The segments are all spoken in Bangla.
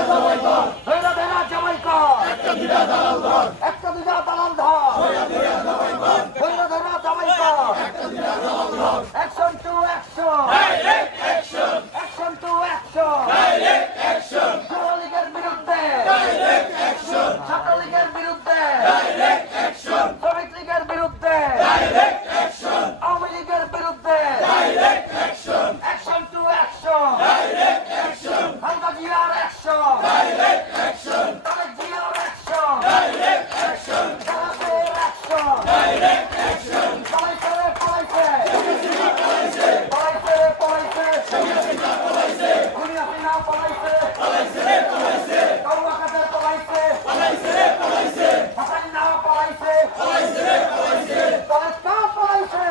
ধৈরা ধৈরা জামাই কর একটা দুইটা দালাল ধর ধৈরা ধৈরা জামাই কর action to action action to action যুবলীগের বিরুদ্ধে ছাত্রলীগের বিরুদ্ধে শ্রমিক লীগের বিরুদ্ধে আওয়ামী লীগের বিরুদ্ধে অ্যাকশন টু অ্যাকশন খালেদা জিয়ার অ্যাকশন তারেক জিয়ার অ্যাকশন জামাতের অ্যাকশন পলাইছে দুনিয়া সিনা পলাইছে কৌলাকাদের পলাইছে হাসান না পলাইছে পলাইছে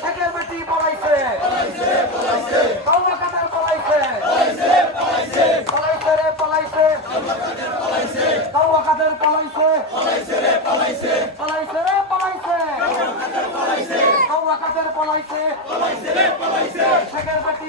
শেখের বেটি পলাইছে কৌলাকাদের পলাইছে পলাইছে কৌলাকাদের পলাইছে কৌলাকাদের পলাইছে শেখের বেটি